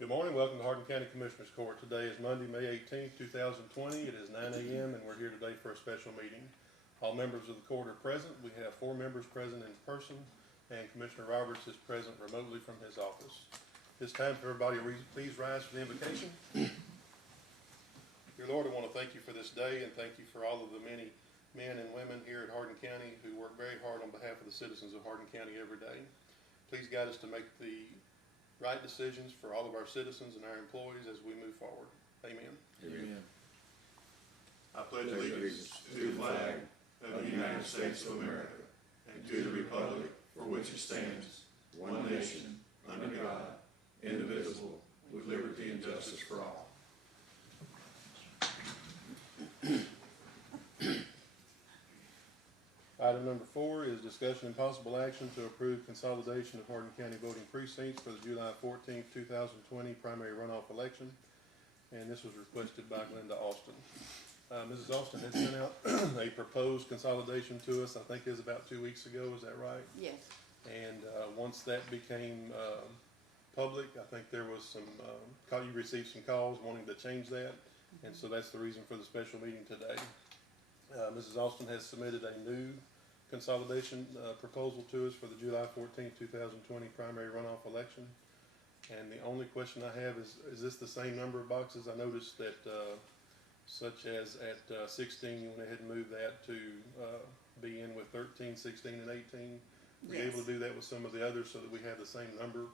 Good morning. Welcome to Hardin County Commissioners Court. Today is Monday, May 18th, 2020. It is 9 a.m. and we're here today for a special meeting. All members of the court are present. We have 4 members present in person, and Commissioner Roberts is present remotely from his office. This time, for everybody, please rise for the invocation. Dear Lord, I want to thank you for this day and thank you for all of the many men and women here at Hardin County who work very hard on behalf of the citizens of Hardin County every day. Please guide us to make the right decisions for all of our citizens and our employees as we move forward. Amen. Amen. I pledge allegiance to the flag of the United States of America and to the republic for which it stands, one nation, under God, indivisible, with liberty and justice for all. Item number 4 is discussion and possible action to approve consolidation of Hardin County voting precincts for the July 14th, 2020 primary runoff election. And this was requested by Glenda Austin. Mrs. Austin had sent out a proposed consolidation to us, I think it was about 2 weeks ago, is that right? Yes. And once that became public, I think there was some, you received some calls wanting to change that. And so that's the reason for the special meeting today. Mrs. Austin has submitted a new consolidation proposal to us for the July 14th, 2020 primary runoff election. And the only question I have is this the same number of boxes? I noticed that such as at 16, you went ahead and moved that to be in with 13, 16, and 18. Were you able to do that with some of the others so that we have the same number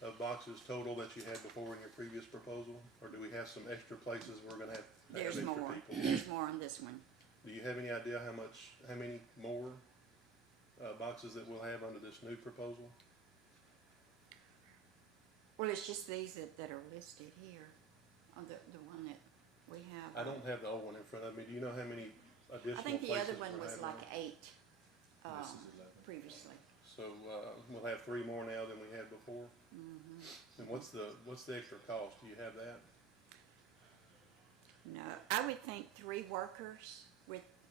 of boxes total that you had before in your previous proposal? Or do we have some extra places we're going to have There's extra more. people? There's more on this one. Do you have any idea how many more boxes that we'll have under this new proposal? Well, it's just these that are listed here, on the one that we have. I don't have the old one in front of me. Do you know how many additional I think the other places one we're was having? like 8 This is 11. previously. So we'll have 3 more now than we had before. And what's the extra cost? Do you have that? No, I would think 3 workers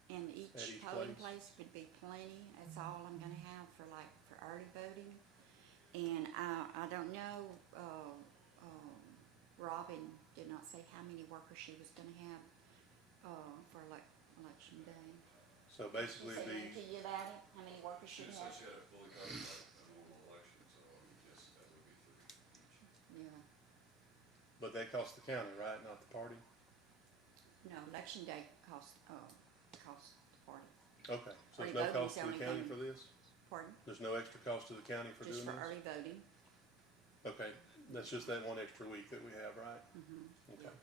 in At each each polling place? place would be plenty. That's all I'm gonna have for early voting. And I don't know, Robin did not say how many workers she was gonna have for election day. So basically Did she say anything the, to you about it? How many workers she She had? said she had it fully covered like a normal election, so I mean, just, that would be 3 each. Yeah. but that costs the county, right? Not the party? No, election day cost the party. Okay. So Early there's no voting's cost to the the only county thing. for this? Pardon? There's no extra cost to the county for Just doing for this? early voting. Okay. That's just that 1 extra week that we have, right? Okay.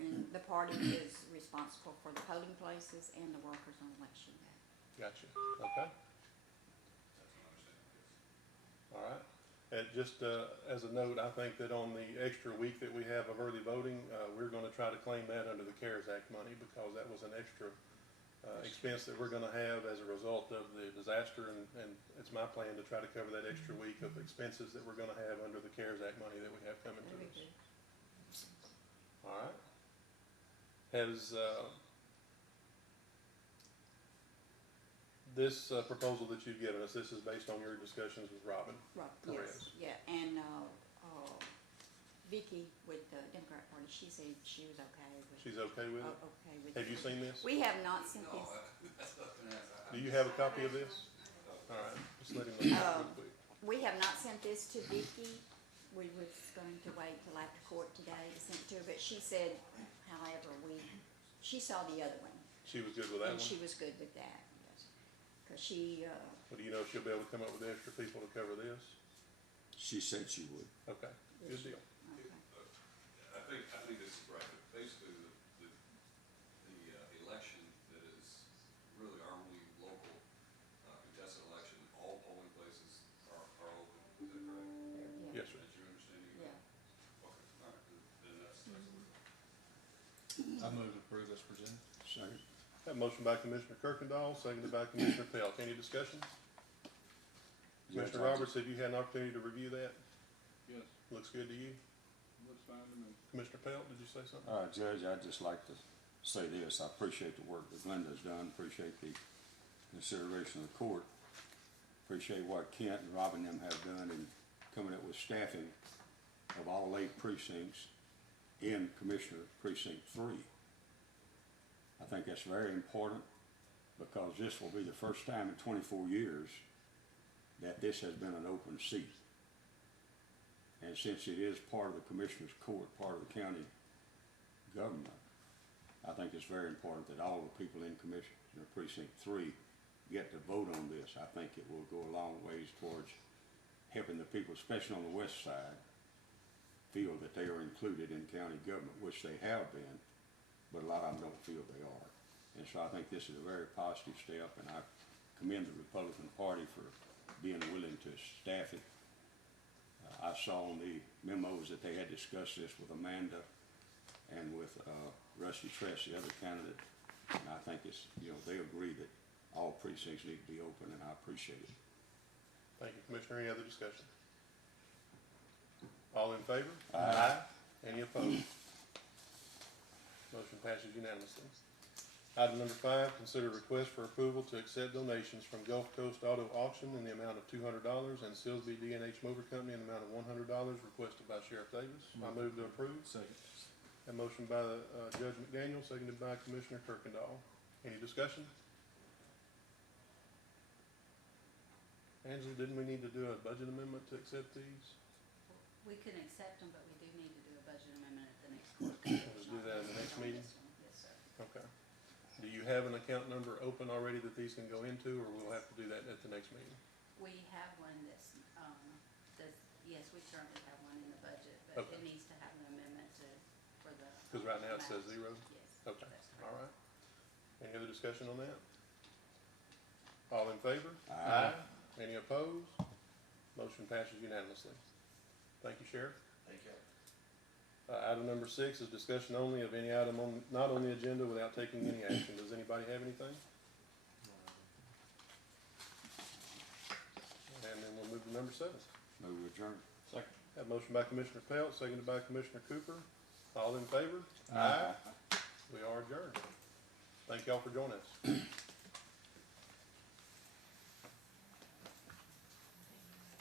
And the party is responsible for the polling places and the workers on election day. Gotcha. Okay. That's my understanding, yes. All right. And just as a note, I think that on the extra week that we have of early voting, we're going to try to claim that under the CARES Act money because that was an extra expense that we're going to have as a result of the disaster. And it's my plan to try to cover that extra week of expenses that we're going to have under the CARES Act money that we have coming to Very us. good. All right. Has this proposal that you've given us, this is based on your discussions with Robin? Right, Perez. yes, yeah, and Vicky with the Democrat Party, she said she was okay with. She's okay with it? Okay with. Have you seen this? We have not sent No, this. that's nothing else. Do you have a copy of this? All right, just let him know real quick. We have not sent this to Vicky. We was going to wait till after court today to send it to her, but she said, however, she saw the other one. She was good with that And one? she was good with that, yes. Cause she, Well, do you know if she'll be able to come up with extra people to cover this? She said she would. Okay, good deal. okay. I think this is right, but basically the election that is really our only local contested election, all polling places are open, is that correct? Yeah. Yes, sir. That's your understanding? Yeah. Okay, all right, then that's what I move to approve as presented. Second. Have a motion by Commissioner Kirkendall, seconded by Commissioner Pelt. Any discussion? Commissioner Roberts, have you had an opportunity to review that? Yes, Looks good to you? looks fine to me. Commissioner Pelt, did you say something? Judge, I'd just like to say this. I appreciate the work that Glenda's done. Appreciate the consideration of the court. Appreciate what Kent and Robin them have done in coming up with staffing of all 8 precincts in Commissioner Precinct 3. I think that's very important because this will be the first time in 24 years that this has been an open seat. And since it is part of the Commissioner's Court, part of the county government, I think it's very important that all the people in Commissioner Precinct 3 get to vote on this. I think it will go a long ways towards helping the people, especially on the west side, feel that they are included in county government, which they have been, but a lot of them don't feel they are. And so I think this is a very positive step, and I commend the Republican Party for being willing to staff it. I saw on the memos that they had discussed this with Amanda and with Rusty Tress, the other candidate, and I think it's, you know, they agree that all precincts need to be open, and I appreciate it. Thank you, Commissioner. Any other discussion? All in favor? Aye. Any opposed? Motion passes unanimously. Item number 5, consider request for approval to accept donations from Gulf Coast Auto Auction in the amount of $200 and Silsby D&H Motor Company in the amount of $100 requested by Sheriff Davis. I move to approve. Second. A motion by Judge McDaniel, seconded by Commissioner Kirkendall. Any discussion? Angela, didn't we need to do a budget amendment to accept these? We can accept them, but we do need to do a budget amendment at the next court meeting. Let's do that in the next On meeting? this one. Yes, sir. Okay. Do you have an account number open already that these can go into, or we'll have to do that at the next meeting? We have one that's, yes, we currently have one in the budget, but Okay. it needs to have an amendment for the. Because right now it says amount. 0? Yes. Okay, That's all correct. right. Any other discussion on that? All in favor? Aye. Any opposed? Motion passes unanimously. Thank you, Sheriff. Thank you. Item number 6 is discussion only of any item not on the agenda without taking any action. Does anybody have anything? And then we'll move to number 7. Move to adjourn. Second. Have a motion by Commissioner Pelt, seconded by Commissioner Cooper. All in favor? Aye. We are adjourned. Thank y'all for joining us.